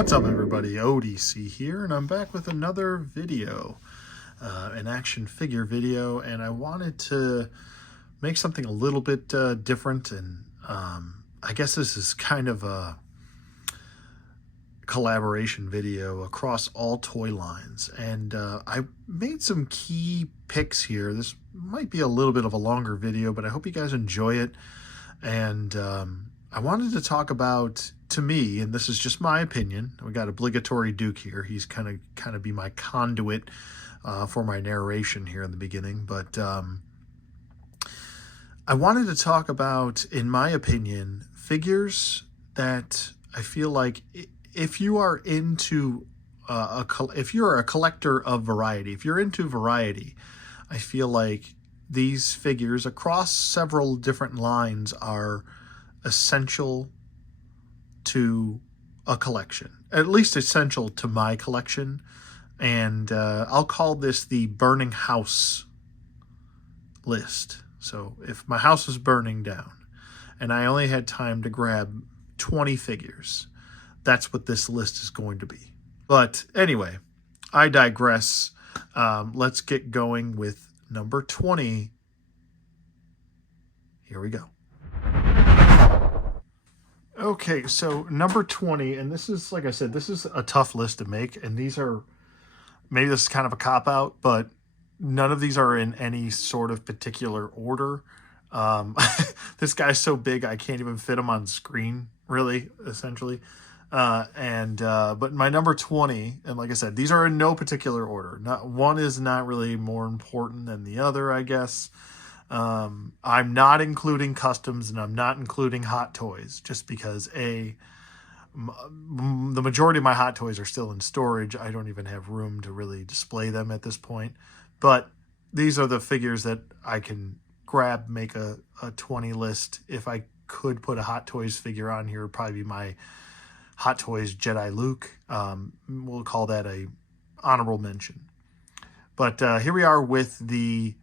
What's up everybody, ODC here, and I'm back with another video, an action figure video, and I wanted to make something a little bit different, and I guess this is kind of a collaboration video across all toy lines, and I made some key picks here. This might be a little bit of a longer video, but I hope you guys enjoy it, and I wanted to talk about, to me, and this is just my opinion, we got obligatory Duke here. He's kind of be my conduit for my narration here in the beginning. But I wanted to talk about, in my opinion, figures that I feel like if you are into if you're a collector of variety, if you're into variety, I feel like these figures across several different lines are essential to a collection, at least essential to my collection. And I'll call this the burning house list. So if my house was burning down and I only had time to grab 20 figures, that's what this list is going to be. But anyway, I digress. Let's get going with number 20. Here we go. Okay, so number 20, and this is, like I said, this is a tough list to make, and these are, maybe this is kind of a cop-out, but none of these are in any sort of particular order. This guy's so big, I can't even fit him on screen, really, essentially. But my number 20, and like I said, these are in no particular order. One is not really more important than the other, I guess. I'm not including customs, and I'm not including hot toys, just because the majority of my hot toys are still in storage. I don't even have room to really display them at this point. But these are the figures that I can grab, make a 20 list. If I could put a Hot Toys figure on here, it would probably be my Hot Toys Jedi Luke. We'll call that a honorable mention. But here we are with the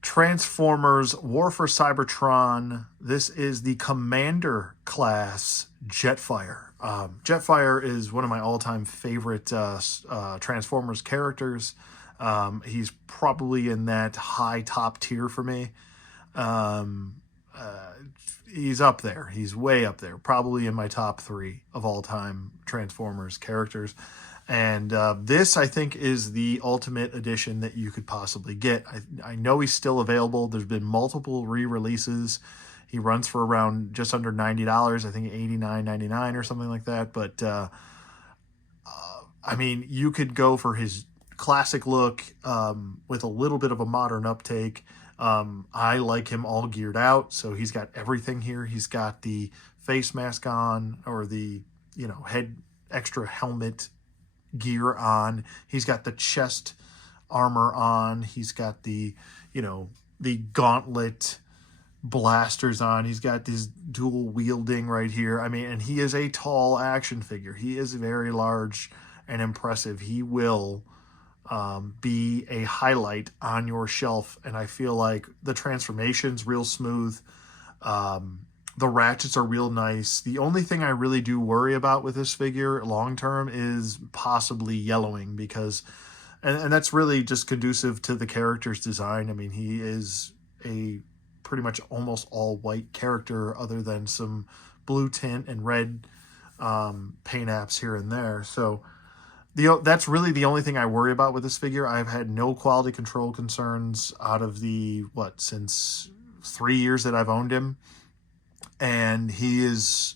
Transformers War for Cybertron. This is the Commander class Jetfire. Jetfire is one of my all-time favorite Transformers characters. He's probably in that high top tier for me. He's up there. He's way up there. Probably in my top 3 of all-time Transformers characters. And this, I think, is the ultimate edition that you could possibly get. I know he's still available. There's been multiple re-releases. He runs for around just under $90. I think $89.99 or something like that. But, I mean, you could go for his classic look with a little bit of a modern uptake. I like him all geared out. So he's got everything here. He's got the face mask on, or the, head extra helmet gear on. He's got the chest armor on. He's got the, the gauntlet blasters on. He's got this dual wielding right here. I mean, and he is a tall action figure. He is very large and impressive. He will be a highlight on your shelf. And I feel like the transformation's real smooth. The ratchets are real nice. The only thing I really do worry about with this figure long-term is possibly yellowing, because, and that's really just conducive to the character's design. I mean, he is a pretty much almost all-white character, other than some blue tint and red paint apps here and there. So that's really the only thing I worry about with this figure. I've had no quality control concerns out of the, since 3 years that I've owned him. And he is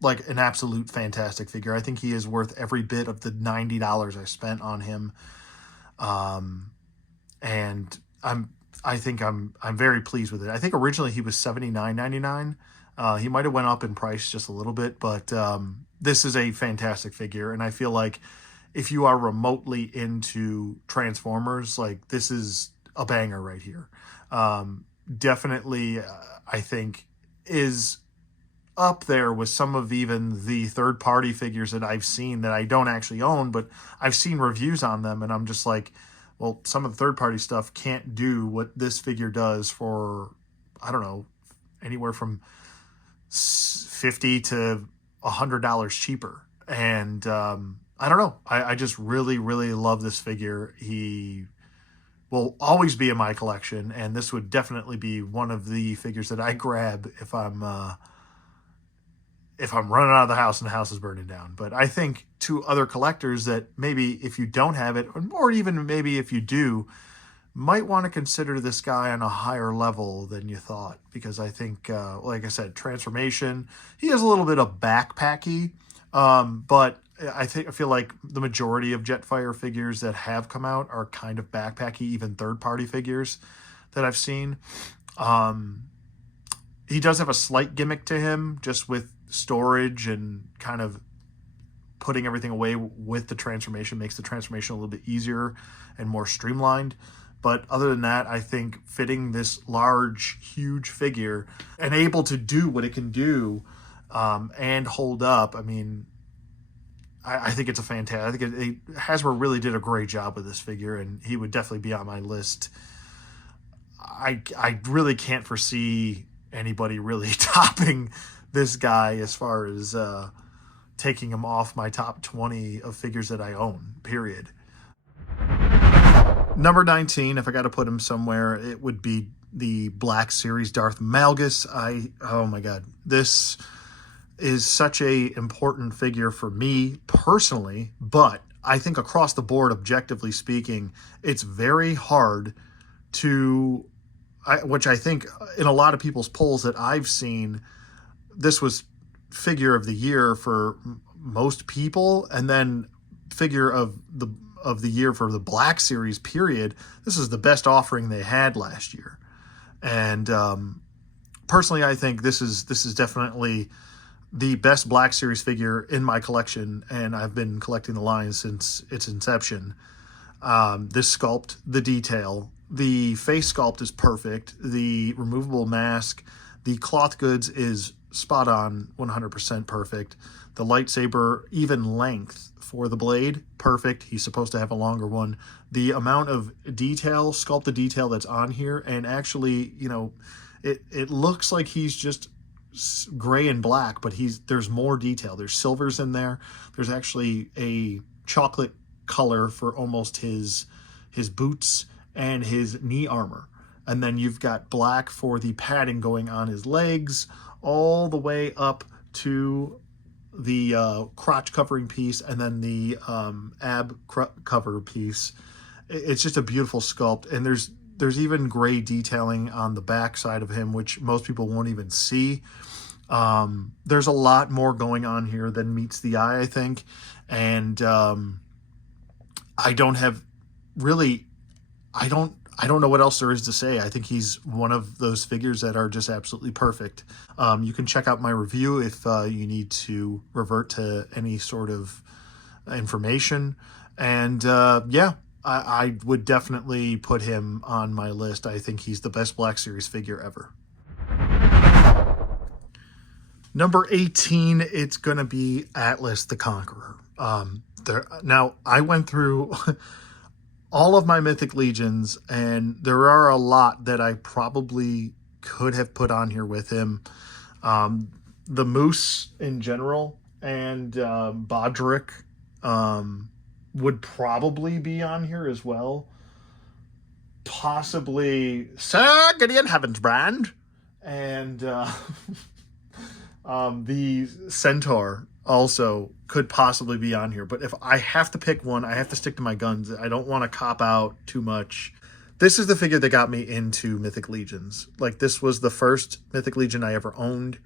like an absolute fantastic figure. I think he is worth every bit of the $90 I spent on him. And I think I'm very pleased with it. I think originally he was $79.99. He might have went up in price just a little bit, but this is a fantastic figure. And I feel like if you are remotely into Transformers, like, this is a banger right here. Definitely, I think, is up there with some of even the third-party figures that I've seen that I don't actually own, but I've seen reviews on them, and I'm just like, well, some of the third-party stuff can't do what this figure does for, I don't know, anywhere from 50 to $100 cheaper. And I don't know. I just really, really love this figure. He will always be in my collection, and this would definitely be one of the figures that I grab if I'm running out of the house and the house is burning down. But I think to other collectors that maybe if you don't have it, or even maybe if you do, might want to consider this guy on a higher level than you thought. Because I think, like I said, transformation, he has a little bit of backpacky, but I feel like the majority of Jetfire figures that have come out are kind of backpacky, even third-party figures that I've seen. He does have a slight gimmick to him, just with storage and kind of putting everything away with the transformation makes the transformation a little bit easier and more streamlined. But other than that, I think fitting this large, huge figure and able to do what it can do and hold up, I mean, I think it's a fantastic. Hasbro really did a great job with this figure, and he would definitely be on my list. I really can't foresee anybody really topping this guy as far as taking him off my top 20 of figures that I own, period. Number 19, if I got to put him somewhere, it would be the Black Series Darth Malgus. Oh my God, this is such a important figure for me personally, but I think across the board, objectively speaking, it's very hard to, which I think in a lot of people's polls that I've seen, this was figure of the year for most people, and then figure of the year for the Black Series, period. This is the best offering they had last year. And personally, I think this is definitely the best Black Series figure in my collection, and I've been collecting the line since its inception. This sculpt, the detail, the face sculpt is perfect. The removable mask, the cloth goods is spot on, 100% perfect. The lightsaber, even length for the blade, perfect. He's supposed to have a longer one. The amount of detail, sculpted detail that's on here, and actually, you know, it looks like he's just gray and black, but there's more detail. There's silvers in there. There's actually a chocolate color for almost his boots and his knee armor. And then you've got black for the padding going on his legs, all the way up to the crotch covering piece, and then the ab cover piece. It's just a beautiful sculpt, and there's even gray detailing on the back side of him, which most people won't even see. There's a lot more going on here than meets the eye, I think, and I don't know what else there is to say. I think he's one of those figures that are just absolutely perfect. You can check out my review if you need to revert to any sort of information. And yeah, I would definitely put him on my list. I think he's the best Black Series figure ever. Number 18, it's going to be Attlus the Conqueror. Now, I went through all of my Mythic Legions, and there are a lot that I probably could have put on here with him. The Moose in general and Bodrick would probably be on here as well. Possibly Sir Gideon Heavensbrand and the Centaur also could possibly be on here. But if I have to pick one, I have to stick to my guns. I don't want to cop out too much. This is the figure that got me into Mythic Legions. Like, this was the first Mythic Legion I ever owned.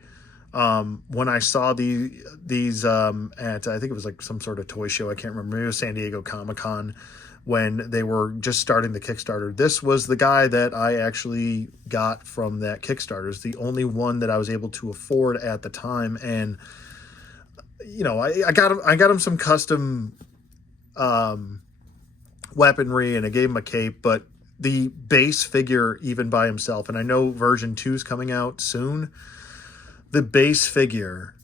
When I saw these at, I think it was like some sort of toy show, I can't remember, it was San Diego Comic-Con, when they were just starting the Kickstarter. This was the guy that I actually got from that Kickstarter. It's the only one that I was able to afford at the time, and you know, I got him some custom weaponry, and I gave him a cape, but the base figure, even by himself, and I know version 2 is coming out soon, the base figure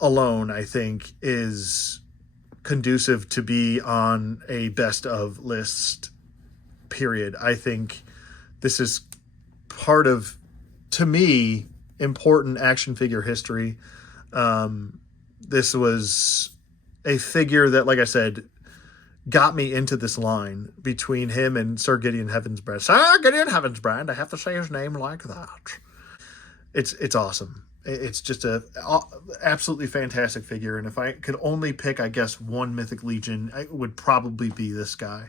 alone, I think, is conducive to be on a best of list, period. I think this is part of, to me, important action figure history. This was a figure that, like I said, got me into this line between him and Sir Gideon Heavensbrand. Sir Gideon Heavensbrand, I have to say his name like that. It's awesome. It's just a absolutely fantastic figure. And if I could only pick, I guess, one Mythic Legion, it would probably be this guy.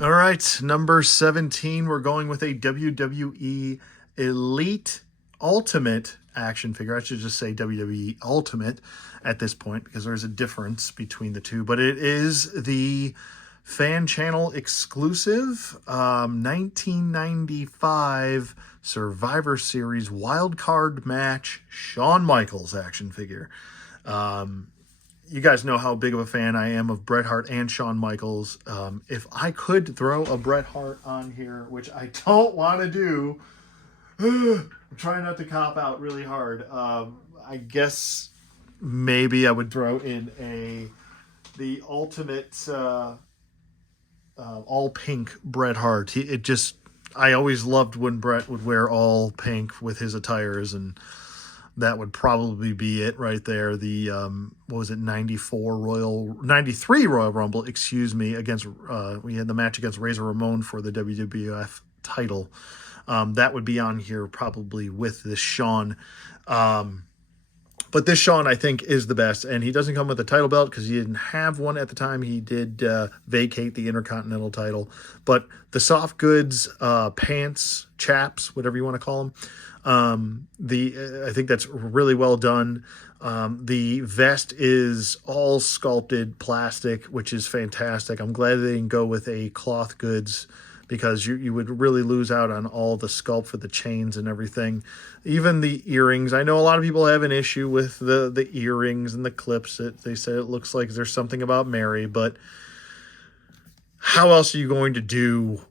All right, number 17, we're going with a WWE Elite Ultimate action figure. I should just say WWE Ultimate at this point because there's a difference between the two. But it is the fan channel exclusive 1995 Survivor Series wildcard match Shawn Michaels action figure. You guys know how big of a fan I am of Bret Hart and Shawn Michaels. If I could throw a Bret Hart on here, which I don't want to do, I'm trying not to cop out really hard. I guess maybe I would throw in the Ultimate all pink Bret Hart. I always loved when Bret would wear all pink with his attires, and that would probably be it right there. The what was it, 93 Royal Rumble, excuse me, against we had the match against Razor Ramon for the WWF title. That would be on here probably with this Shawn. But this Shawn, I think, is the best. And he doesn't come with a title belt because he didn't have one at the time. He did vacate the Intercontinental title. But the soft goods, pants, chaps, whatever you want to call them, I think that's really well done. The vest is all sculpted plastic, which is fantastic. I'm glad they didn't go with a cloth goods because you would really lose out on all the sculpt for the chains and everything. Even the earrings. I know a lot of people have an issue with the earrings and the clips. They say it looks like there's something about Mary, but how else are you going to do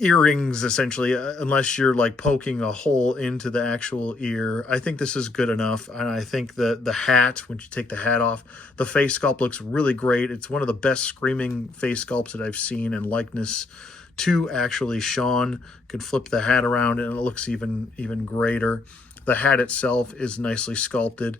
earrings, essentially, unless you're like poking a hole into the actual ear? I think this is good enough. And I think the hat, when you take the hat off, the face sculpt looks really great. It's one of the best screaming face sculpts that I've seen in likeness to actually Shawn. Could flip the hat around and it looks even greater. The hat itself is nicely sculpted.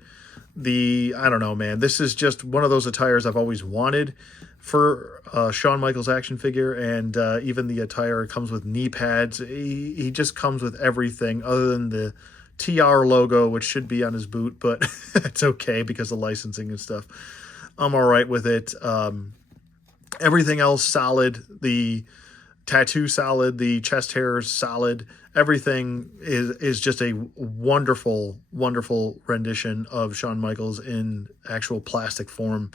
I don't know, man, this is just one of those attires I've always wanted for Shawn Michaels action figure. And even the attire comes with knee pads. He just comes with everything other than the TR logo, which should be on his boot, but it's okay because of licensing and stuff. I'm all right with it. Everything else solid. The tattoo solid, the chest hair solid. Everything is just a wonderful, wonderful rendition of Shawn Michaels in actual plastic form.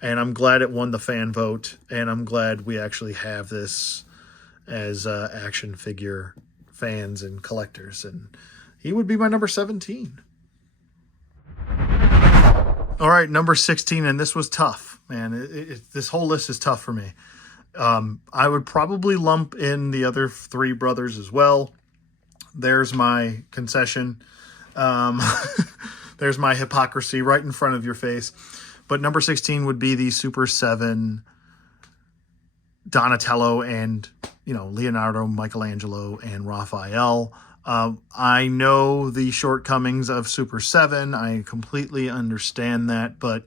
And I'm glad it won the fan vote, and I'm glad we actually have this as action figure fans and collectors. And he would be my number 17. All right, number 16, and this was tough, man. This whole list is tough for me. I would probably lump in the other three brothers as well. There's my concession. There's my hypocrisy right in front of your face. But number 16 would be the Super 7 Donatello and, Leonardo, Michelangelo, and Raphael. I know the shortcomings of Super 7. I completely understand that. But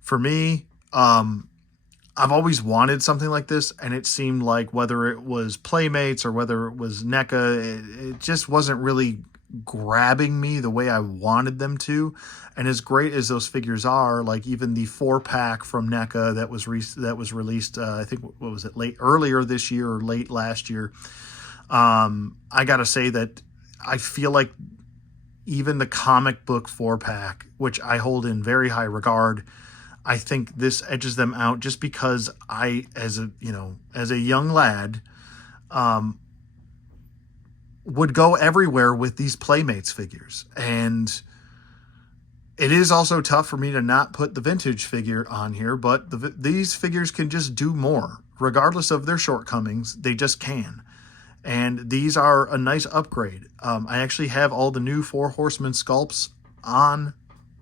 for me, I've always wanted something like this, and it seemed like whether it was Playmates or whether it was NECA, it just wasn't really grabbing me the way I wanted them to. And as great as those figures are, like even the 4-pack from NECA that was released, I think, what was it, earlier this year or late last year, I gotta say that I feel like even the comic book 4-pack, which I hold in very high regard, I think this edges them out just because I, as a young lad, would go everywhere with these Playmates figures. And it is also tough for me to not put the vintage figure on here, but these figures can just do more. Regardless of their shortcomings, they just can. And these are a nice upgrade. I actually have all the new 4 Horsemen sculpts on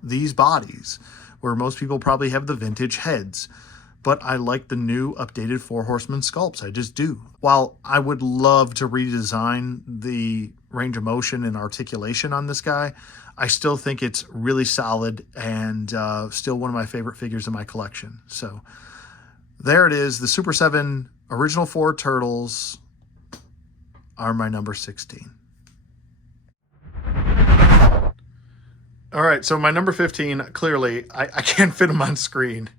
these bodies, where most people probably have the vintage heads. but I like the new updated Four Horsemen sculpts. I just do. While I would love to redesign the range of motion and articulation on this guy, I still think it's really solid and still one of my favorite figures in my collection. So there it is. The Super 7 original 4 Turtles are my number 16. All right, so my number 15, clearly, I can't fit them on screen.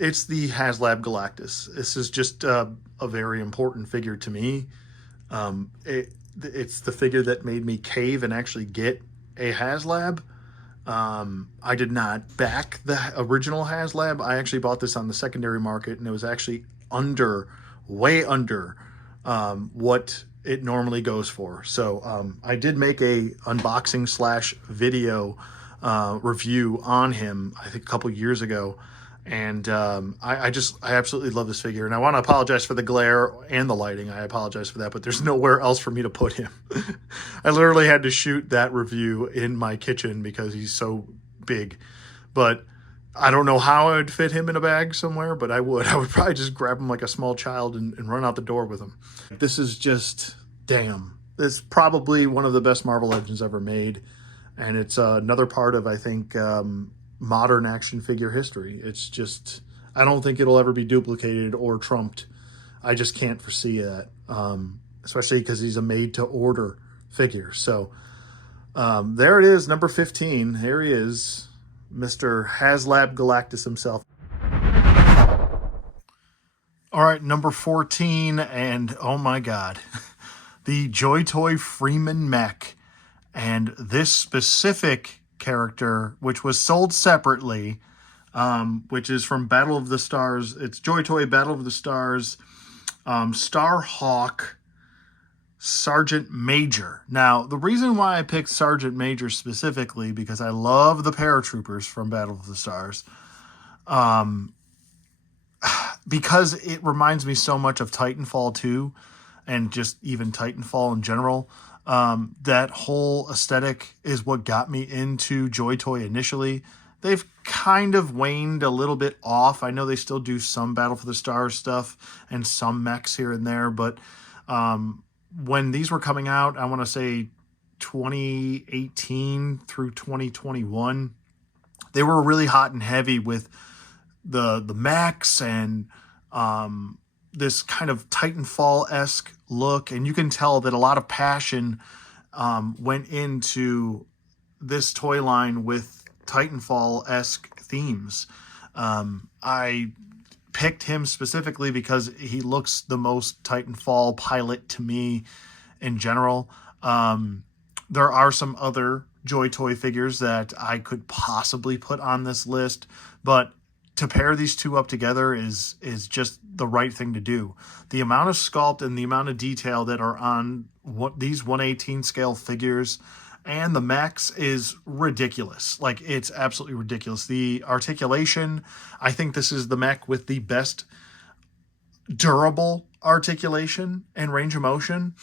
It's the Haslab Galactus. This is just a very important figure to me. It's the figure that made me cave and actually get a Haslab. I did not back the original Haslab. I actually bought this on the secondary market, and it was actually way under what it normally goes for. So I did make a unboxing / video review on him, I think a couple years ago. And I absolutely love this figure. And I want to apologize for the glare and the lighting. I apologize for that, but there's nowhere else for me to put him. I literally had to shoot that review in my kitchen because he's so big. But I don't know how I would fit him in a bag somewhere, but I would. I would probably just grab him like a small child and run out the door with him. This is just, damn. It's probably one of the best Marvel Legends ever made. And it's another part of, I think, modern action figure history. It's just, I don't think it'll ever be duplicated or trumped. I just can't foresee that, especially because he's a made-to-order figure. So there it is, number 15. Here he is, Mr. Haslab Galactus himself. All right, number 14, and oh my God, the JoyToy Freeman Mech. And this specific character, which was sold separately, which is from Battle of the Stars. It's JoyToy Battle of the Stars, Starhawk Sergeant Major. Now, the reason why I picked Sergeant Major specifically, because I love the paratroopers from Battle of the Stars, because it reminds me so much of Titanfall 2 and just even Titanfall in general. That whole aesthetic is what got me into JoyToy initially. They've kind of waned a little bit off. I know they still do some Battle for the Stars stuff and some mechs here and there, but when these were coming out, I want to say 2018 through 2021, they were really hot and heavy with the mechs and this kind of Titanfall-esque look, and you can tell that a lot of passion went into this toy line with Titanfall-esque themes. I picked him specifically because he looks the most Titanfall pilot to me in general. There are some other JoyToy figures that I could possibly put on this list, but to pair these two up together is just the right thing to do. The amount of sculpt and the amount of detail that are on these 1/18 scale figures and the mechs is ridiculous. Like, it's absolutely ridiculous. The articulation, I think this is the mech with the best durable articulation and range of motion.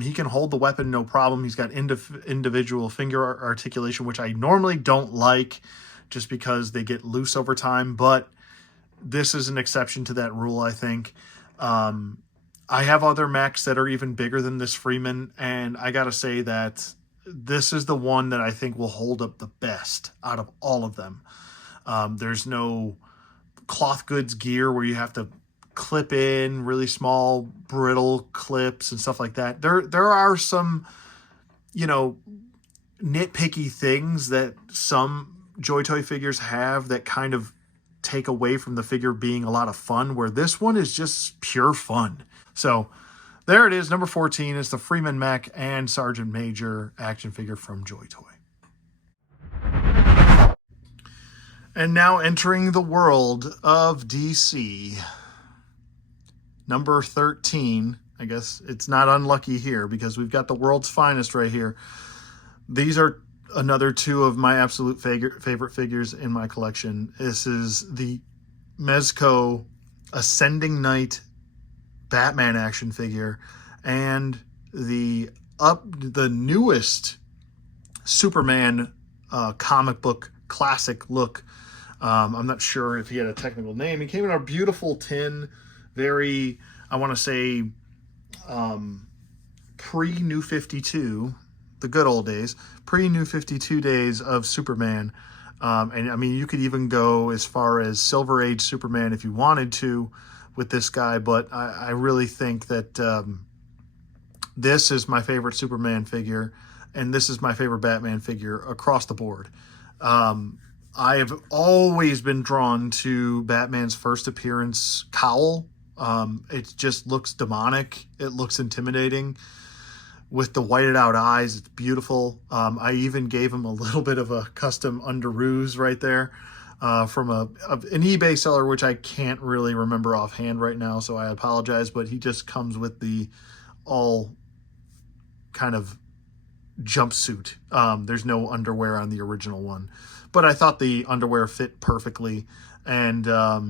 He can hold the weapon no problem. He's got individual finger articulation, which I normally don't like, just because they get loose over time, but this is an exception to that rule, I think. I have other mechs that are even bigger than this Freeman, and I gotta say that this is the one that I think will hold up the best out of all of them. There's no cloth goods gear where you have to clip in really small, brittle clips and stuff like that. There are some, nitpicky things that some JoyToy figures have that kind of take away from the figure being a lot of fun, where this one is just pure fun. So there it is, number 14 is the Freeman Mech and Sergeant Major action figure from JoyToy. And now entering the world of DC, number 13. I guess it's not unlucky here because we've got the world's finest right here. These are another two of my absolute favorite figures in my collection. This is the Mezco Ascending Knight Batman action figure and the newest Superman comic book classic look I'm not sure if he had a technical name. He came in a beautiful tin, very, I want to say, pre-New 52, the good old days, pre-New 52 days of Superman. And I mean, you could even go as far as Silver Age Superman if you wanted to with this guy, but I really think that this is my favorite Superman figure, and this is my favorite Batman figure across the board. I have always been drawn to Batman's first appearance cowl. It just looks demonic. It looks intimidating. With the whited out eyes, it's beautiful. I even gave him a little bit of a custom underoos right there from an eBay seller, which I can't really remember offhand right now, so I apologize, but he just comes with the all kind of jumpsuit. There's no underwear on the original one, but I thought the underwear fit perfectly. And I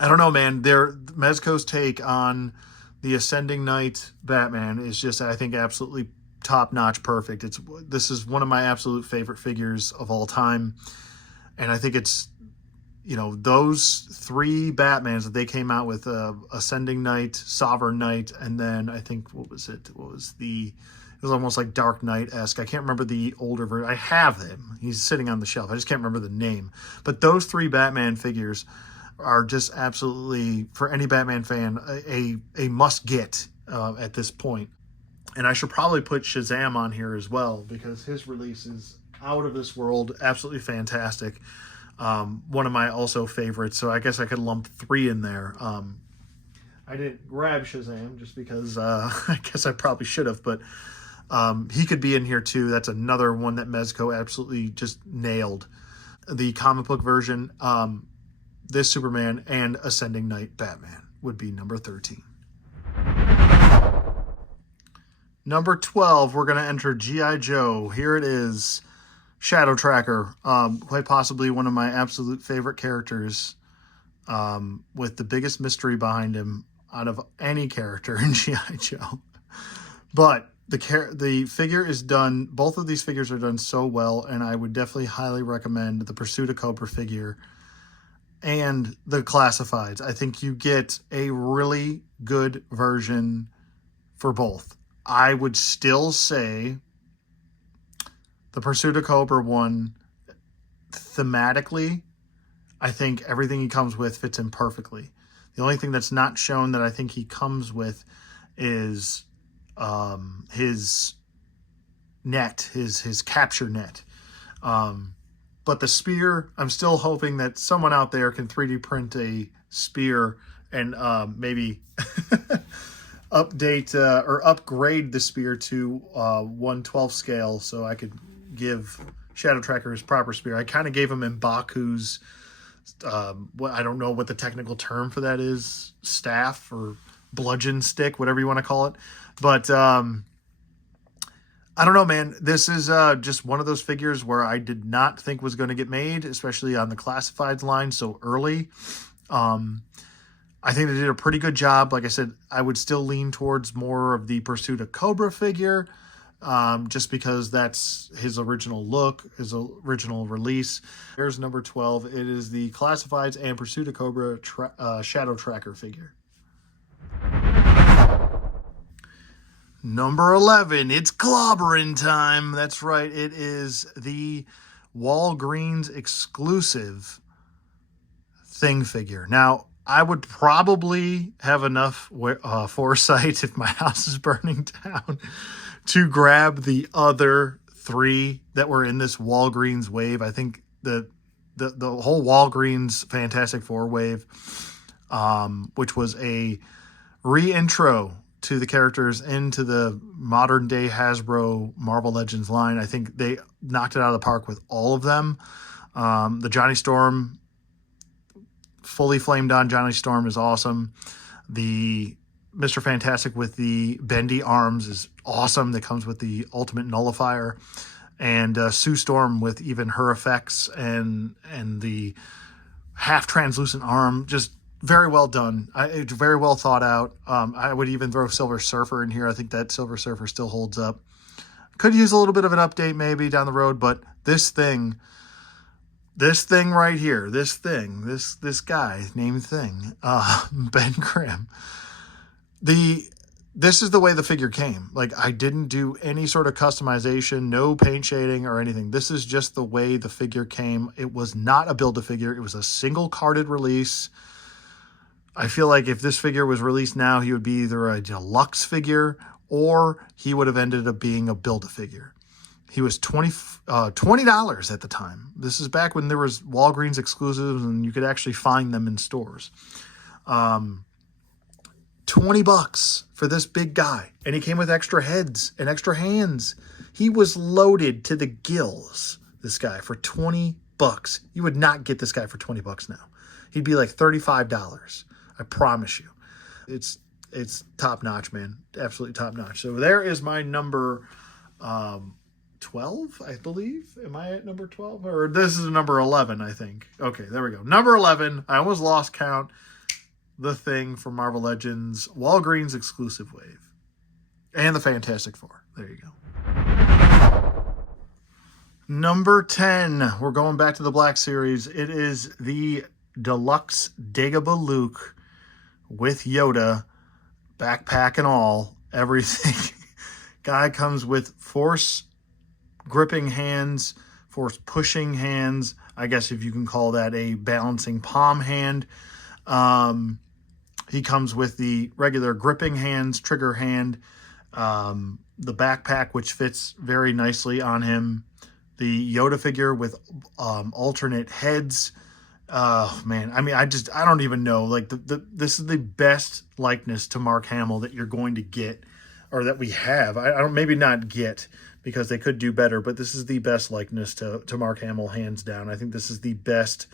don't know, man, Mezco's take on the Ascending Knight Batman is just, I think, absolutely top-notch perfect. This is one of my absolute favorite figures of all time. And I think it's, you know, those three Batmans that they came out with, Ascending Knight, Sovereign Knight, and then I think, it was almost like Dark Knight-esque. I can't remember the older version. I have him. He's sitting on the shelf. I just can't remember the name. But those three Batman figures are just absolutely, for any Batman fan, a must-get at this point. And I should probably put Shazam on here as well, because his release is out of this world, absolutely fantastic. One of my also favorites, so I guess I could lump three in there. I didn't grab Shazam just because I guess I probably should have, but he could be in here too. That's another one that Mezco absolutely just nailed. The comic book version, this Superman and Ascending Knight Batman would be number 13. Number 12, we're going to enter G.I. Joe. Here it is, Shadow Tracker. Quite possibly one of my absolute favorite characters, with the biggest mystery behind him out of any character in G.I. Joe. But the figure is done, both of these figures are done so well, and I would definitely highly recommend the Pursuit of Cobra figure and the Classifieds. I think you get a really good version for both. I would still say the Pursuit of Cobra one, thematically, I think everything he comes with fits in perfectly. The only thing that's not shown that I think he comes with is his net, his capture net. But the spear, I'm still hoping that someone out there can 3D print a spear and maybe update or upgrade the spear to 1/12 scale, so I could give Shadow Tracker his proper spear. I kind of gave him M'Baku's, I don't know what the technical term for that is, staff or bludgeon stick, whatever you want to call it. But I don't know, man. This is just one of those figures where I did not think was going to get made, especially on the Classifieds line so early. I think they did a pretty good job. Like I said, I would still lean towards more of the Pursuit of Cobra figure, just because that's his original look, his original release. Here's number 12. It is the Classifieds and Pursuit of Cobra Shadow Tracker figure. Number 11, it's clobbering time. That's right, it is the Walgreens exclusive Thing figure. Now, I would probably have enough foresight if my house is burning down to grab the other three that were in this Walgreens wave. I think the whole Walgreens Fantastic Four wave, which was a re-intro to the characters into the modern day Hasbro Marvel Legends line. I think they knocked it out of the park with all of them. The Johnny Storm, fully flamed on Johnny Storm, is awesome. The Mr. Fantastic with the bendy arms is awesome. That comes with the Ultimate Nullifier. And Sue Storm with even her effects and the half translucent arm, just very well done. It's very well thought out. I would even throw Silver Surfer in here. I think that Silver Surfer still holds up. Could use a little bit of an update maybe down the road, but this thing, This thing right here, this guy named Thing, Ben Grimm. This is the way the figure came. Like, I didn't do any sort of customization, no paint shading or anything. This is just the way the figure came. It was not a Build-A-Figure. It was a single carded release. I feel like if this figure was released now, he would be either a deluxe figure or he would have ended up being a Build-A-Figure. He was $20 at the time. This is back when there was Walgreens exclusives and you could actually find them in stores. $20 for this big guy. And he came with extra heads and extra hands. He was loaded to the gills, this guy, for $20. You would not get this guy for $20 now. He'd be like $35. I promise you. It's top notch, man. Absolutely top notch. So there is my number 12, I believe. Am I at number 12? Or this is number 11, I think. Okay, there we go. Number 11. I almost lost count. The Thing from Marvel Legends, Walgreens exclusive wave. And the Fantastic Four. There you go. Number 10. We're going back to the Black Series. It is the Deluxe Dagobah Luke with Yoda, backpack and all, everything. Guy comes with Force gripping hands, Force pushing hands. I guess if you can call that a balancing palm hand. He comes with the regular gripping hands, trigger hand, the backpack, which fits very nicely on him, the Yoda figure with alternate heads. Man, I mean, I don't even know. Like, this is the best likeness to Mark Hamill that you're going to get, or that we have. I don't, maybe not get, because they could do better, but this is the best likeness to Mark Hamill, hands down. I think this is the best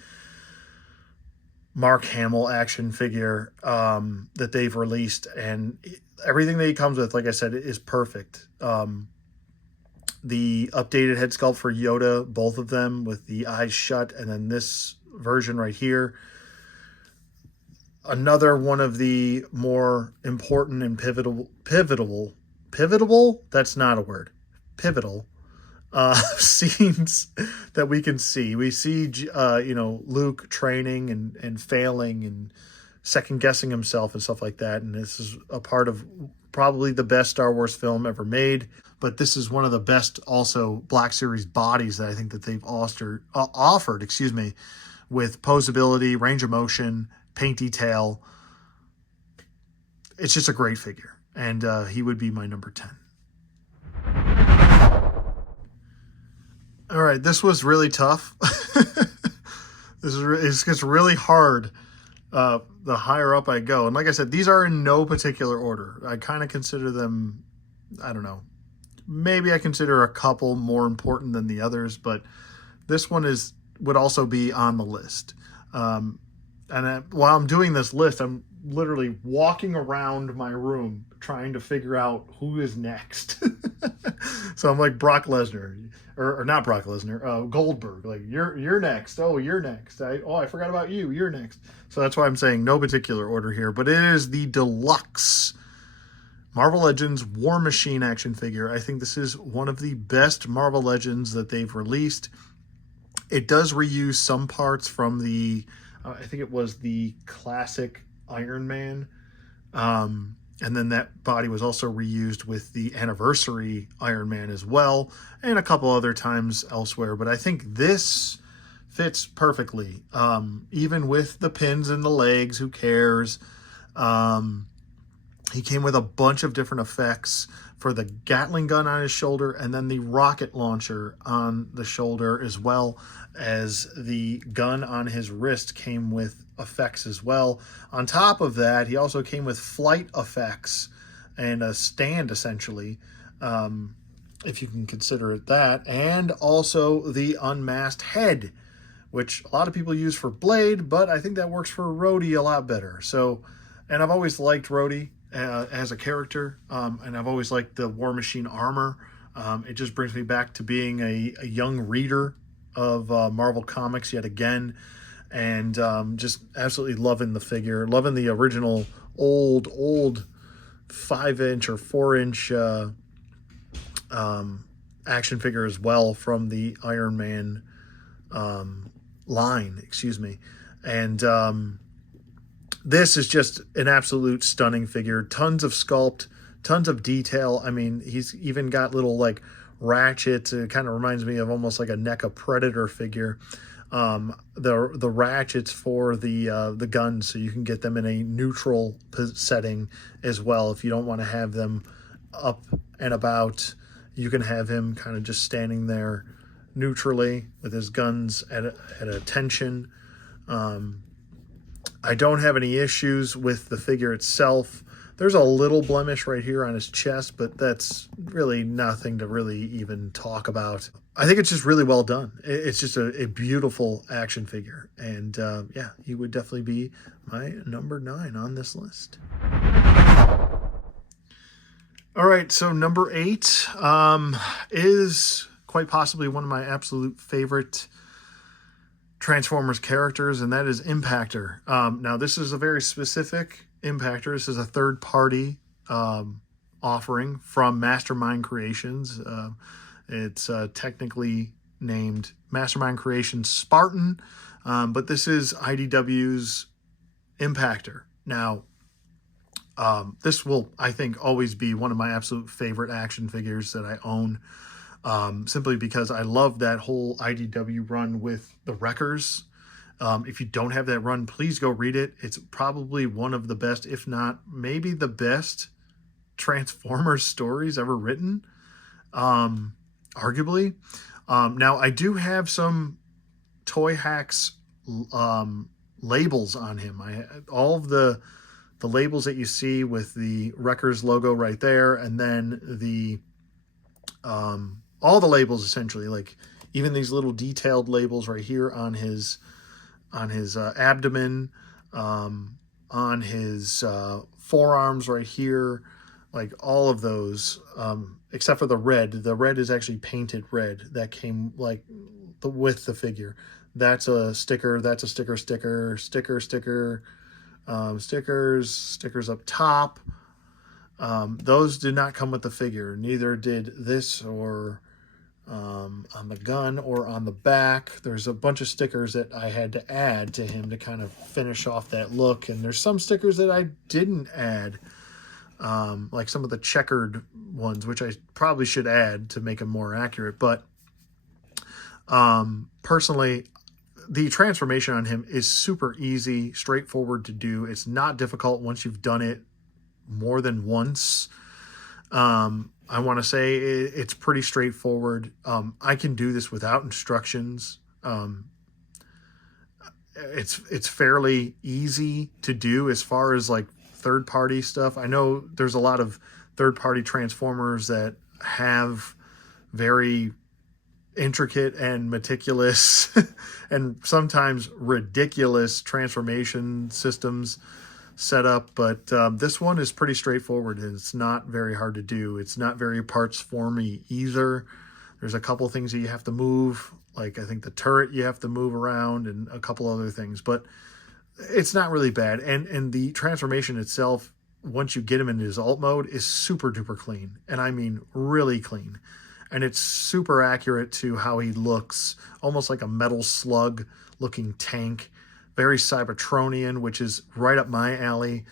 Mark Hamill action figure that they've released, and everything that he comes with, like I said, is perfect. The updated head sculpt for Yoda, both of them with the eyes shut, and then this version right here. Another one of the more important and pivotal, that's not a word, pivotal scenes that we can see. We see, Luke training and failing and second guessing himself and stuff like that. And this is a part of probably the best Star Wars film ever made. But this is one of the best also Black Series bodies that I think that they've offered, with posability, range of motion, paint detail. It's just a great figure. And he would be my number 10. All right, this was really tough. It gets really hard the higher up I go. And like I said, these are in no particular order. I kind of consider them, I don't know, maybe I consider a couple more important than the others, but this one would also be on the list. While I'm doing this list, I'm literally walking around my room trying to figure out who is next. So I'm like Brock Lesnar, or not Brock Lesnar, Goldberg. Like, you're next. Oh, you're next. I forgot about you. You're next. So that's why I'm saying no particular order here. But it is the deluxe Marvel Legends War Machine action figure. I think this is one of the best Marvel Legends that they've released. It does reuse some parts from the, I think it was the classic Iron Man. And then that body was also reused with the anniversary Iron Man as well, and a couple other times elsewhere. But I think this fits perfectly. Even with the pins in the legs, who cares? He came with a bunch of different effects for the Gatling gun on his shoulder, and then the rocket launcher on the shoulder, as well as the gun on his wrist came with effects as well. On top of that, he also came with flight effects and a stand, essentially, if you can consider it that, and also the unmasked head, which a lot of people use for Blade, but I think that works for Rhodey a lot better. So, and I've always liked Rhodey as a character, and I've always liked the War Machine armor. It just brings me back to being a young reader of Marvel Comics yet again, and just absolutely loving the figure, loving the original old 5-inch or 4-inch action figure as well from the Iron Man line, excuse me. And this is just an absolute stunning figure. Tons of sculpt, tons of detail. I mean, he's even got little like ratchets. It kind of reminds me of almost like a NECA Predator figure. The ratchets for the guns, so you can get them in a neutral setting as well. If you don't want to have them up and about, you can have him kind of just standing there neutrally with his guns at attention. I don't have any issues with the figure itself. There's a little blemish right here on his chest, but that's really nothing to really even talk about. I think it's just really well done. It's just a beautiful action figure. And yeah, he would definitely be my number 9 on this list. All right, so number 8 is quite possibly one of my absolute favorite Transformers characters, and that is Impactor. Now, this is a very specific Impactor. This is a third-party offering from Mastermind Creations. It's technically named Mastermind Creations Spartan, but this is IDW's Impactor. Now, this will, I think, always be one of my absolute favorite action figures that I own. Simply because I love that whole IDW run with the Wreckers. If you don't have that run, please go read it. It's probably one of the best, if not maybe the best, Transformers stories ever written, arguably. Now, I do have some Toy Hacks labels on him. All of the labels that you see with the Wreckers logo right there, and then the all the labels essentially, like even these little detailed labels right here on his abdomen, on his forearms right here, like all of those, except for the red. The red is actually painted red that came like with the figure. That's a sticker. That's a sticker. Stickers up top. Those did not come with the figure. Neither did this or on the gun or on the back. There's a bunch of stickers that I had to add to him to kind of finish off that look. And there's some stickers that I didn't add, like some of the checkered ones, which I probably should add to make them more accurate. But personally, the transformation on him is super easy, straightforward to do. It's not difficult once you've done it more than once. I want to say it's pretty straightforward. I can do this without instructions. It's fairly easy to do as far as like third-party stuff. I know there's a lot of third-party Transformers that have very intricate and meticulous and sometimes ridiculous transformation systems set up, but this one is pretty straightforward. It's not very hard to do. It's not very parts formy either. There's a couple things that you have to move, like I think the turret you have to move around and a couple other things, but it's not really bad. And the transformation itself, once you get him into his alt mode, is super duper clean, and I mean really clean. And it's super accurate to how he looks, almost like a metal slug looking tank. Very Cybertronian, which is right up my alley.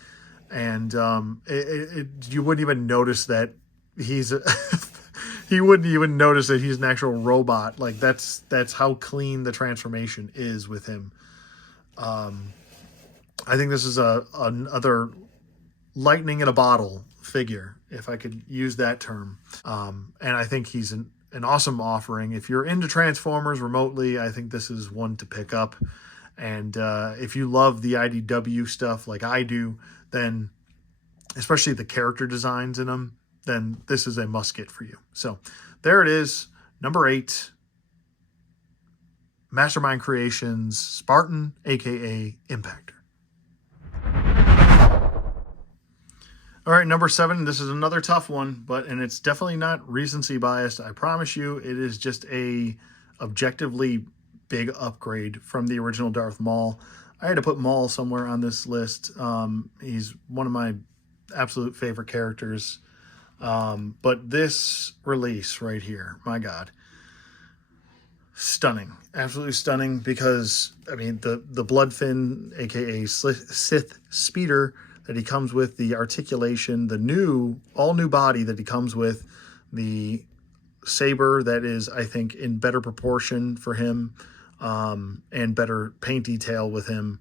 And you wouldn't even notice that he's he wouldn't even notice that he's an actual robot. Like that's how clean the transformation is with him. I think this is another lightning in a bottle figure, if I could use that term. And I think he's an awesome offering. If you're into Transformers remotely, I think this is one to pick up. And if you love the IDW stuff like I do, then especially the character designs in them, then this is a must get for you. So there it is, number 8, Mastermind Creations Spartan, aka Impactor. All right, number 7. This is another tough one, and it's definitely not recency biased. I promise you, it is just a objectively big upgrade from the original Darth Maul. I had to put Maul somewhere on this list. He's one of my absolute favorite characters. But this release right here, my God. stunning, absolutely stunning, because I mean the Bloodfin, aka Sith Speeder, that he comes with, the articulation, the all new body that he comes with, the saber that is, I think, in better proportion for him, and better paint detail with him,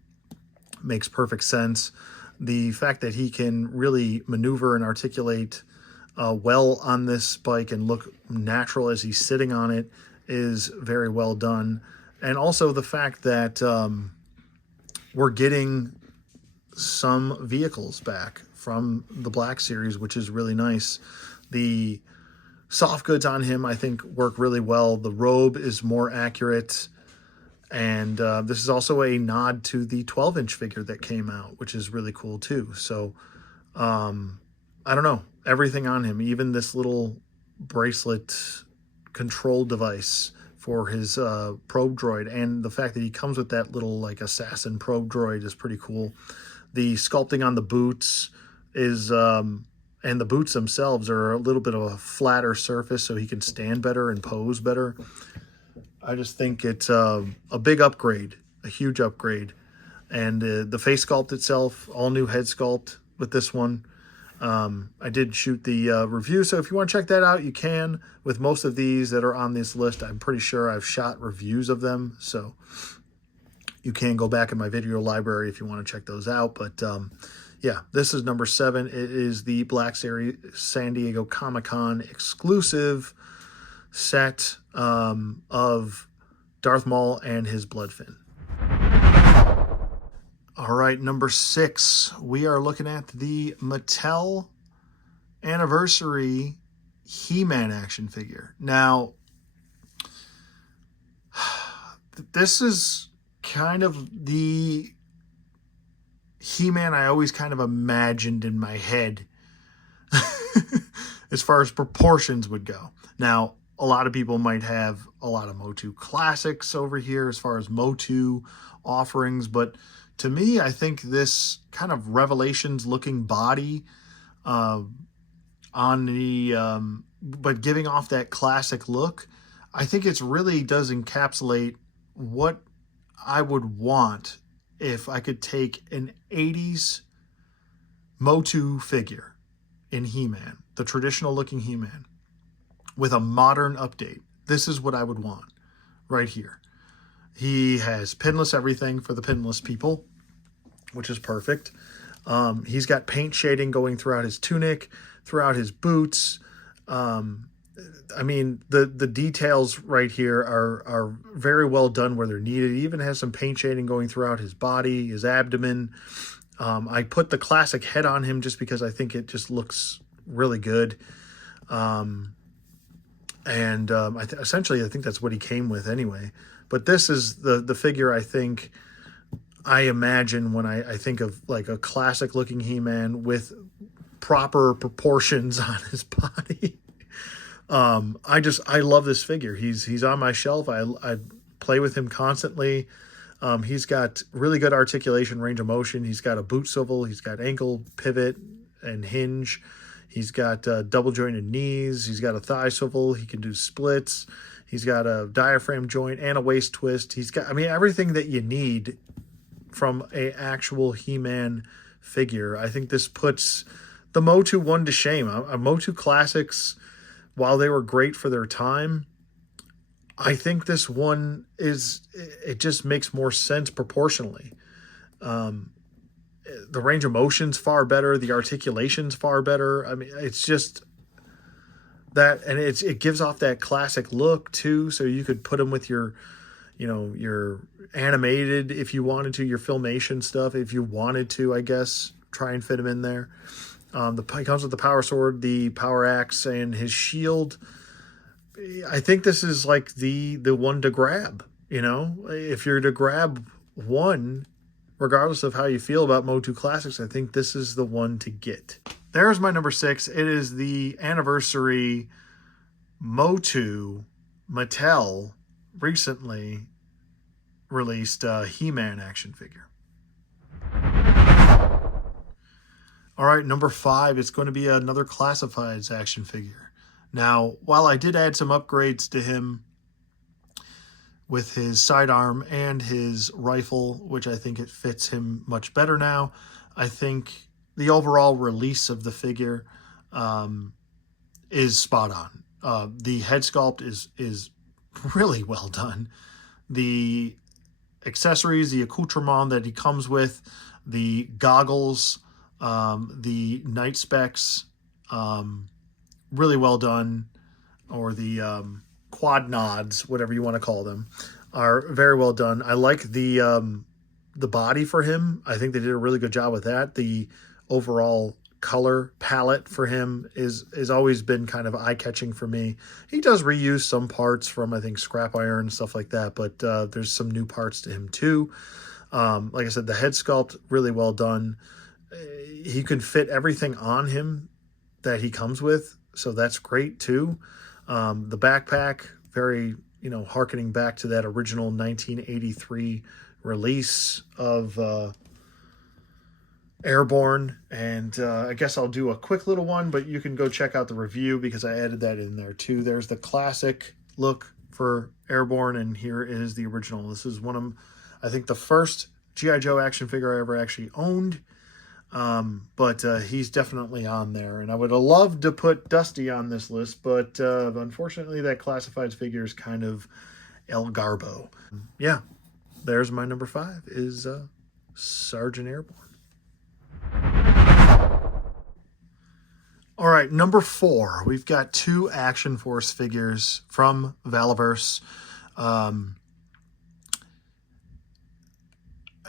makes perfect sense. The fact that he can really maneuver and articulate well on this bike and look natural as he's sitting on it is very well done. And also the fact that we're getting some vehicles back from the Black Series, which is really nice. The soft goods on him, I think, work really well. The robe is more accurate. And this is also a nod to the 12-inch figure that came out, which is really cool too. So, I don't know. Everything on him, even this little bracelet control device for his probe droid, and the fact that he comes with that little like assassin probe droid is pretty cool. The sculpting on the boots is, and the boots themselves are a little bit of a flatter surface so he can stand better and pose better. I just think it's a big upgrade, a huge upgrade. And the face sculpt itself, all new head sculpt with this one. I did shoot the review, so if you want to check that out, you can. With most of these that are on this list, I'm pretty sure I've shot reviews of them, so you can go back in my video library if you want to check those out. But yeah, this is number 7. It is the Black Series San Diego Comic-Con exclusive set of Darth Maul and his Bloodfin. All right, number 6, we are looking at the Mattel Anniversary He-Man action figure. Now, this is kind of the He-Man I always kind of imagined in my head as far as proportions would go. Now, a lot of people might have a lot of Motu classics over here as far as Motu offerings, but to me, I think this kind of Revelations looking body on the, but giving off that classic look, I think it really does encapsulate what I would want if I could take an 80s Motu figure in He-Man, the traditional looking He-Man, with a modern update. This is what I would want right here. He has pinless everything for the pinless people, which is perfect. He's got paint shading going throughout his tunic, throughout his boots. I mean, the details right here are very well done where they're needed. He even has some paint shading going throughout his body, his abdomen. I put the classic head on him just because I think it just looks really good. Essentially, I think that's what he came with anyway. But this is the figure I think I imagine when I think of like a classic looking He-Man with proper proportions on his body. I love this figure. He's on my shelf. I play with him constantly. He's got really good articulation, range of motion. He's got a boot swivel. He's got ankle pivot and hinge. He's got double jointed knees. He's got a thigh swivel. He can do splits. He's got a diaphragm joint and a waist twist. He's got, I mean, everything that you need from a actual He-Man figure. I think this puts the Motu one to shame. Motu classics, while they were great for their time, I think this one it just makes more sense proportionally. The range of motion's far better. The articulation's far better. I mean, it's just that, and it gives off that classic look too. So you could put them with your animated, if you wanted to, your Filmation stuff, if you wanted to, I guess, try and fit them in there. He comes with the power sword, the power axe, and his shield. I think this is like the one to grab. If you're to grab one, regardless of how you feel about Motu Classics, I think this is the one to get. There's my number 6. It is the Anniversary Motu Mattel recently released He-Man action figure. All right, number 5, it's going to be another Classifieds action figure. Now, while I did add some upgrades to him, with his sidearm and his rifle, which I think it fits him much better now. I think the overall release of the figure is spot on. The head sculpt is really well done. The accessories, the accoutrement that he comes with, the goggles, the night specs, really well done, or the quad nods, whatever you want to call them, are very well done. I like the body for him. I think they did a really good job with that. The overall color palette for him is always been kind of eye-catching for me. He does reuse some parts from, I think, scrap iron and stuff like that, but there's some new parts to him too. Like I said, the head sculpt, really well done. He can fit everything on him that he comes with, so that's great too. The backpack, very, harkening back to that original 1983 release of Airborne. And I guess I'll do a quick little one, but you can go check out the review because I added that in there too. There's the classic look for Airborne, and here is the original. This is one of, I think, the first G.I. Joe action figure I ever actually owned. But he's definitely on there, and I would have loved to put Dusty on this list, but unfortunately that classifieds figure is kind of El Garbo. Yeah, there's my number 5, is Sergeant Airborne. All right, number 4, we've got 2 Action Force figures from Valaverse.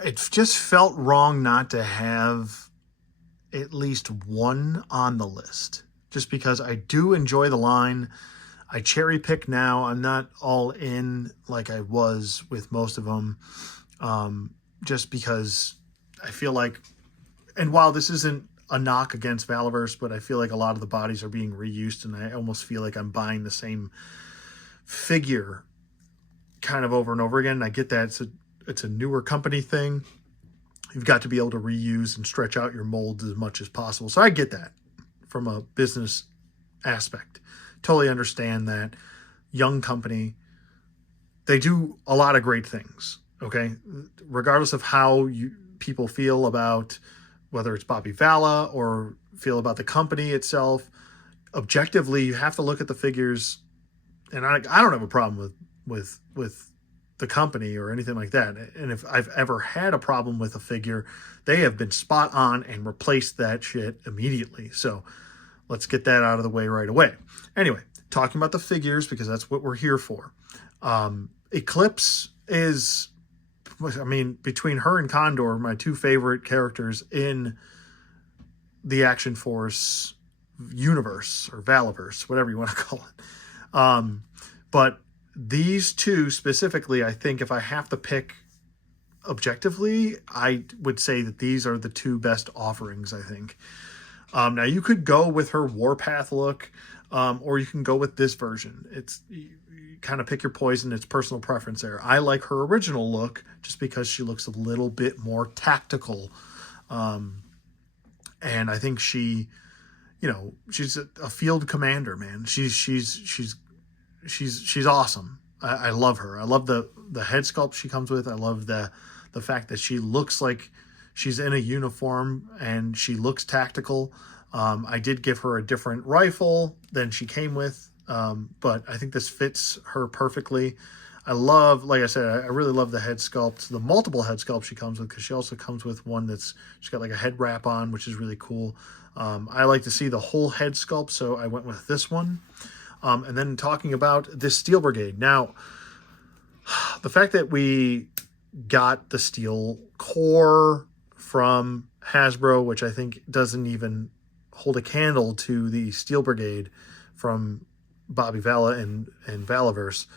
It just felt wrong not to have at least one on the list, just because I do enjoy the line. I cherry pick now. I'm not all in like I was with most of them, just because I feel like, and while this isn't a knock against Valaverse, but I feel like a lot of the bodies are being reused, and I almost feel like I'm buying the same figure kind of over and over again. And I get that it's a newer company thing. You've got to be able to reuse and stretch out your molds as much as possible. So I get that from a business aspect. Totally understand that. Young company, they do a lot of great things, okay? Regardless of how people feel about whether it's Bobby Vala or feel about the company itself, objectively, you have to look at the figures. And I don't have a problem with the company or anything like that. And if I've ever had a problem with a figure, they have been spot on and replaced that shit immediately. So let's get that out of the way right away. Anyway, talking about the figures, because that's what we're here for. Eclipse is, between her and Condor, my 2 favorite characters in the Action Force universe, or Valaverse, whatever you want to call it. But these 2 specifically, I think if I have to pick objectively, I would say that these are the 2 best offerings, I think. Now, you could go with her Warpath look, or you can go with this version. You kind of pick your poison. It's personal preference there. I like her original look just because she looks a little bit more tactical. And I think she's a field commander, man. She's awesome. I love her. I love the head sculpt she comes with. I love the fact that she looks like she's in a uniform and she looks tactical. I did give her a different rifle than she came with, but I think this fits her perfectly. Like I said, I really love the head sculpt, the multiple head sculpts she comes with, because she also comes with one she's got like a head wrap on, which is really cool. I like to see the whole head sculpt, so I went with this one. And then talking about this Steel Brigade. Now, the fact that we got the steel core from Hasbro, which I think doesn't even hold a candle to the Steel Brigade from Bobby Vala and Valaverse.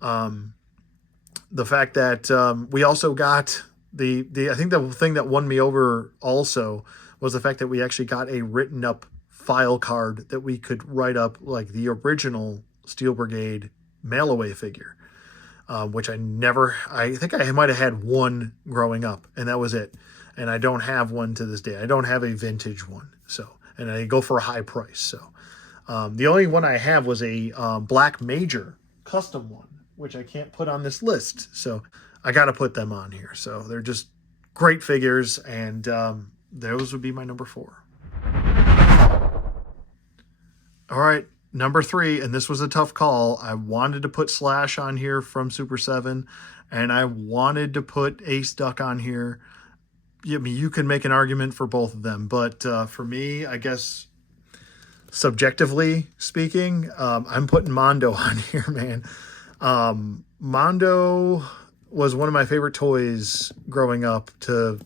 The fact that we also got I think the thing that won me over also was the fact that we actually got a written up file card that we could write up like the original Steel Brigade mail away figure, which I think I might have had one growing up, and that was it. And I don't have one to this day. I don't have a vintage one. And I go for a high price. So the only one I have was a Black Major custom one, which I can't put on this list. So I got to put them on here. So they're just great figures, and those would be my number 4. All right, number 3, and this was a tough call. I wanted to put Slash on here from Super 7, and I wanted to put Ace Duck on here. I mean, you can make an argument for both of them, but for me, I guess, subjectively speaking, I'm putting Mondo on here, man. Mondo was one of my favorite toys growing up to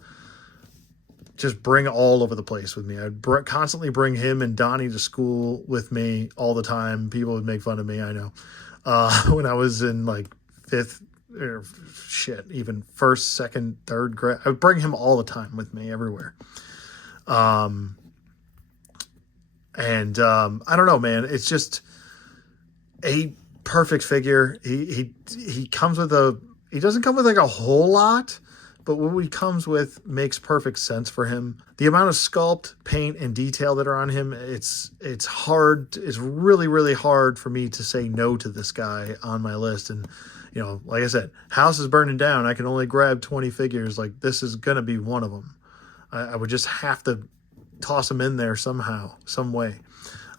just bring all over the place with me. I'd constantly bring him and Donnie to school with me all the time. People would make fun of me, I know. When I was in like 5th, or even 1st, 2nd, 3rd grade, I would bring him all the time with me everywhere. I don't know, man. It's just a perfect figure. He comes with he doesn't come with like a whole lot, but what he comes with makes perfect sense for him. The amount of sculpt, paint, and detail that are on him, it's hard. It's really, really hard for me to say no to this guy on my list. And, you know, like I said, house is burning down. I can only grab 20 figures. Like, this is going to be one of them. I would just have to toss him in there somehow, some way.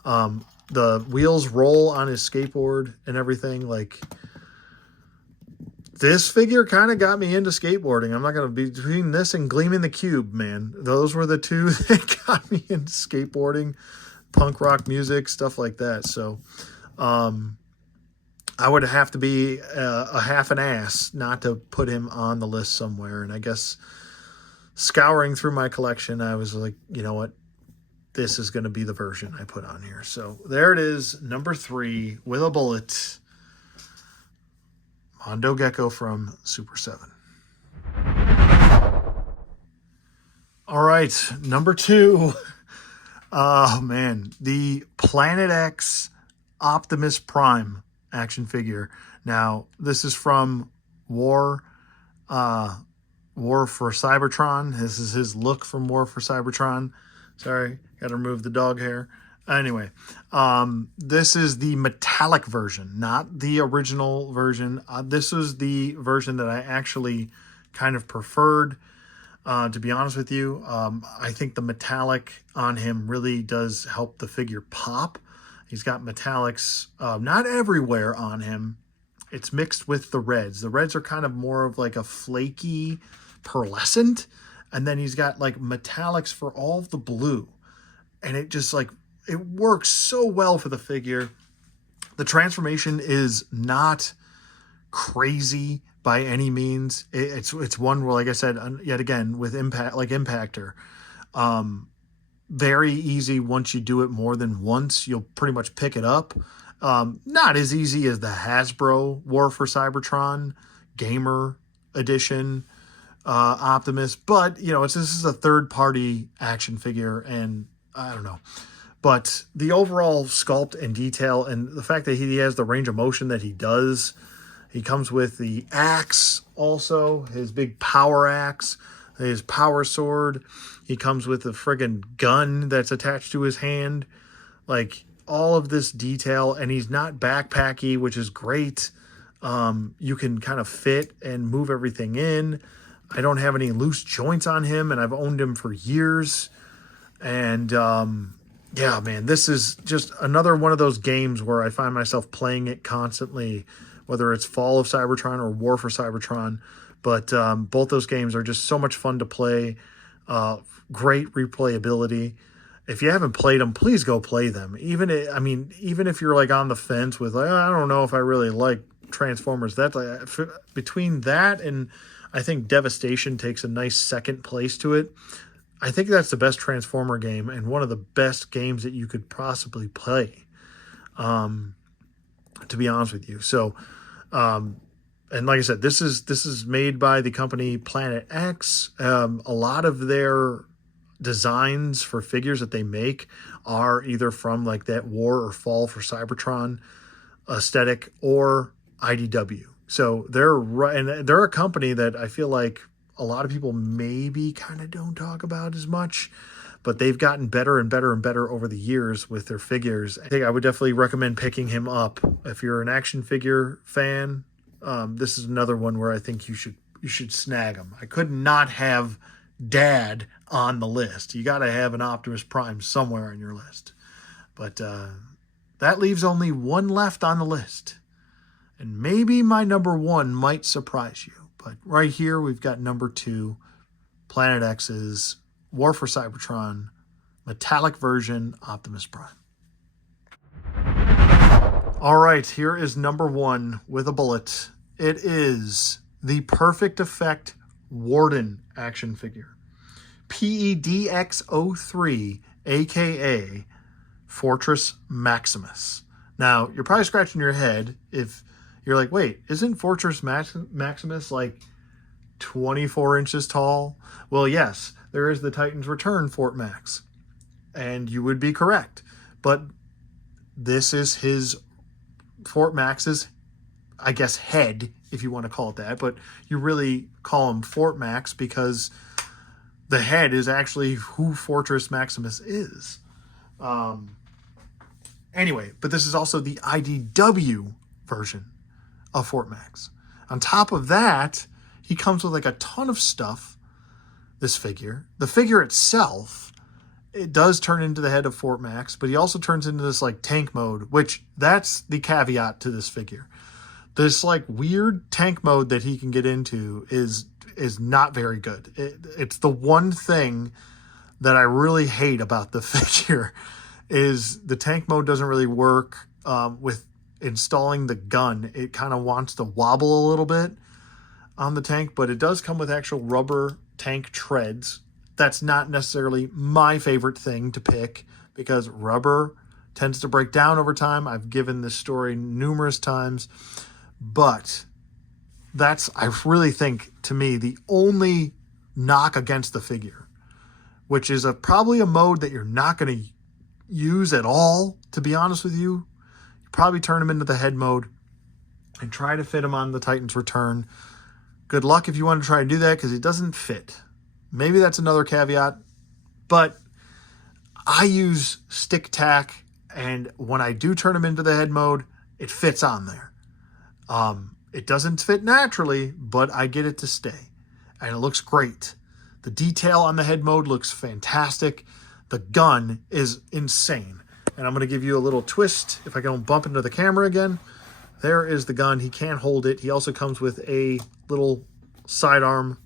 The wheels roll on his skateboard and everything. Like, this figure kind of got me into skateboarding. I'm not going to be between this and Gleaming the Cube, man. Those were the two that got me into skateboarding, punk rock music, stuff like that. So I would have to be a half an ass not to put him on the list somewhere. And I guess scouring through my collection, I was like, you know what? This is going to be the version I put on here. So there it is, number 3 with a bullet. Mondo Gecko from Super 7. All right, number 2. Oh, man. The Planet X Optimus Prime action figure. Now, this is from War for Cybertron. This is his look from War for Cybertron. Sorry, got to remove the dog hair. Anyway, this is the metallic version, not the original version. This was the version that I actually kind of preferred, to be honest with you. I think the metallic on him really does help the figure pop. He's got metallics not everywhere on him. It's mixed with the reds. The reds are kind of more of like a flaky pearlescent, and then he's got like metallics for all of the blue. And it just like, it works so well for the figure. The transformation is not crazy by any means. It's one where, like I said, yet again, with Impactor, very easy. Once you do it more than once, you'll pretty much pick it up. Not as easy as the Hasbro War for Cybertron Gamer Edition Optimus, but you know, this is a third-party action figure, and I don't know. But the overall sculpt and detail, and the fact that he has the range of motion that he does, he comes with the axe also, his big power axe, his power sword. He comes with a friggin' gun that's attached to his hand. Like, all of this detail, and he's not backpacky, which is great. You can kind of fit and move everything in. I don't have any loose joints on him, and I've owned him for years. And, yeah, man, this is just another one of those games where I find myself playing it constantly, whether it's Fall of Cybertron or War for Cybertron. But both those games are just so much fun to play. Great replayability. If you haven't played them, please go play them. Even if you're like on the fence with, like, I don't know if I really like Transformers. Between that and I think Devastation takes a nice second place to it. I think that's the best Transformer game and one of the best games that you could possibly play, to be honest with you. So, and like I said, this is made by the company Planet X. A lot of their designs for figures that they make are either from like that War or Fall for Cybertron aesthetic or IDW. So they're a company that I feel like a lot of people maybe kind of don't talk about as much, but they've gotten better and better and better over the years with their figures. I think I would definitely recommend picking him up. If you're an action figure fan, this is another one where I think you should snag them. I could not have Dad on the list. You got to have an Optimus Prime somewhere on your list. But that leaves only one left on the list. And maybe my number one might surprise you. But right here, we've got number 2, Planet X's War for Cybertron, metallic version Optimus Prime. All right, here is number 1 with a bullet. It is the Perfect Effect Warden action figure. PEDX03, aka Fortress Maximus. Now, you're probably scratching your head if you're like, wait, isn't Fortress Maximus like 24 inches tall? Well, yes, there is the Titan's Return Fort Max. And you would be correct. But this is his Fort Max's, I guess, head, if you want to call it that. But you really call him Fort Max because the head is actually who Fortress Maximus is. Anyway, but this is also the IDW version of Fort Max. On top of that, he comes with like a ton of stuff, this figure. The figure itself, it does turn into the head of Fort Max, but he also turns into this like tank mode, which that's the caveat to this figure. This like weird tank mode that he can get into is not very good. It's the one thing that I really hate about the figure is the tank mode doesn't really work with installing the gun. It kind of wants to wobble a little bit on the tank, but it does come with actual rubber tank treads. That's not necessarily my favorite thing to pick because rubber tends to break down over time. I've given this story numerous times, but that's, I really think, to me, the only knock against the figure, which is probably a mode that you're not going to use at all, to be honest with you. You probably turn him into the head mode and try to fit him on the Titan's Return. Good luck if you want to try and do that because it doesn't fit. Maybe that's another caveat, but I use stick tack, and when I do turn him into the head mode, it fits on there. It doesn't fit naturally, but I get it to stay, and it looks great. The detail on the head mode looks fantastic. The gun is insane, and I'm going to give you a little twist if I don't bump into the camera again. There is the gun. He can't hold it. He also comes with a little sidearm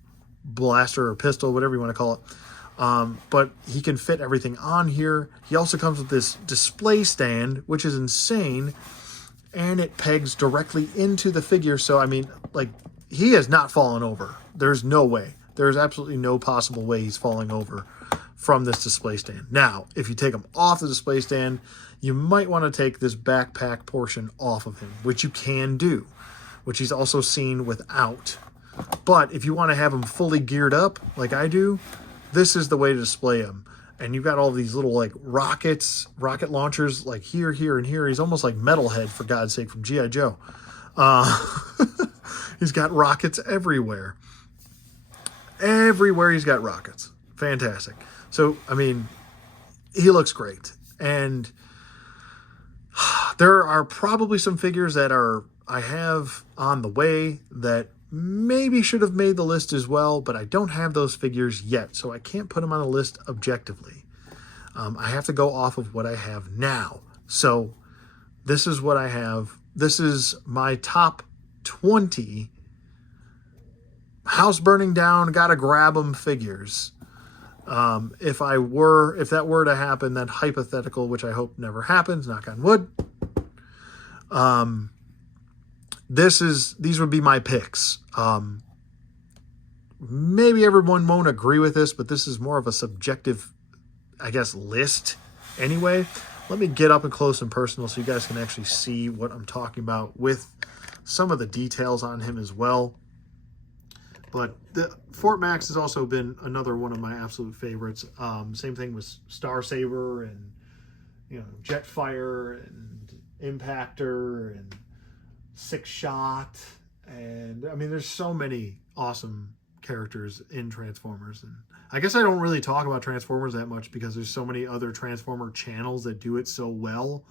blaster or pistol, whatever you want to call it. But he can fit everything on here. He also comes with this display stand, which is insane, and it pegs directly into the figure. So, I mean, like, he has not fallen over. There's no way. There's absolutely no possible way he's falling over from this display stand. Now, if you take him off the display stand, you might want to take this backpack portion off of him, which you can do, which he's also seen without. But if you want to have him fully geared up, like I do, this is the way to display him. And you've got all these little like rocket launchers, like here, here, and here. He's almost like Metalhead, for God's sake, from G.I. Joe. He's got rockets everywhere. Everywhere he's got rockets. Fantastic. So, I mean, he looks great. And there are probably some figures that I have on the way that maybe should have made the list as well, but I don't have those figures yet, so I can't put them on the list objectively. I have to go off of what I have now. So this is what I have. This is my top 20 house burning down, gotta grab them figures. If that were to happen, that hypothetical, which I hope never happens, knock on wood. These would be my picks. Maybe everyone won't agree with this, but this is more of a subjective, I guess, list anyway. Let me get up and close and personal so you guys can actually see what I'm talking about with some of the details on him as well. But the Fort Max has also been another one of my absolute favorites. Same thing with Star Saber and, Jetfire and Impactor and Six Shot. And I mean, there's so many awesome characters in Transformers. And I guess I don't really talk about Transformers that much because there's so many other Transformer channels that do it so well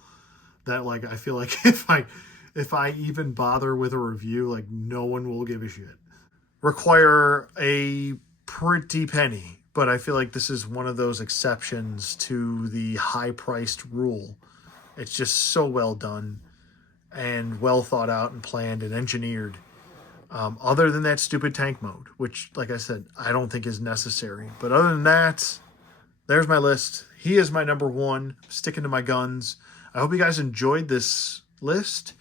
that, like, I feel like if if I even bother with a review, like no one will give a shit. Require a pretty penny, but I feel like this is one of those exceptions to the high-priced rule. It's just so well done and well thought out and planned and engineered. Other than that stupid tank mode, which, like I said, I don't think is necessary. But other than that, there's my list. He is my number one, sticking to my guns. I hope you guys enjoyed this list.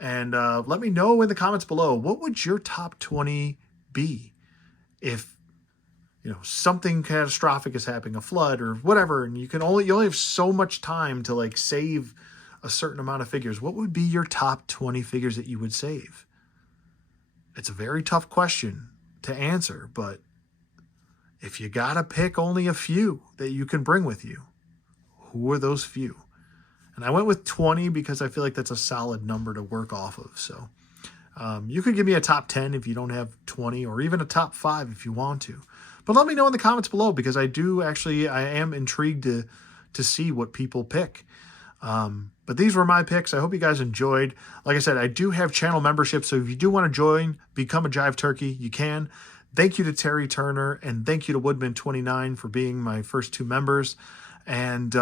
And let me know in the comments below, what would your top 20 be if, you know, something catastrophic is happening, a flood or whatever, and you only have so much time to like save a certain amount of figures. What would be your top 20 figures that you would save? It's a very tough question to answer, but if you gotta pick only a few that you can bring with you, who are those few? And I went with 20 because I feel like that's a solid number to work off of. So you could give me a top 10 if you don't have 20, or even a top 5 if you want to. But let me know in the comments below, because I am intrigued to see what people pick. But these were my picks. I hope you guys enjoyed. Like I said, I do have channel membership, so if you do want to join, become a Jive Turkey, you can. Thank you to Terry Turner, and thank you to Woodman29 for being my first 2 members. And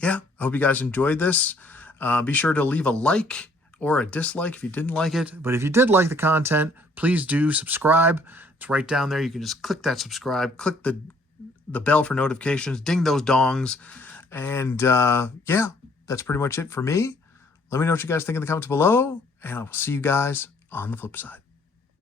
yeah, I hope you guys enjoyed this. Be sure to leave a like or a dislike if you didn't like it. But if you did like the content, please do subscribe. It's right down there. You can just click that subscribe, click the bell for notifications, ding those dongs. And yeah, that's pretty much it for me. Let me know what you guys think in the comments below, and I will see you guys on the flip side.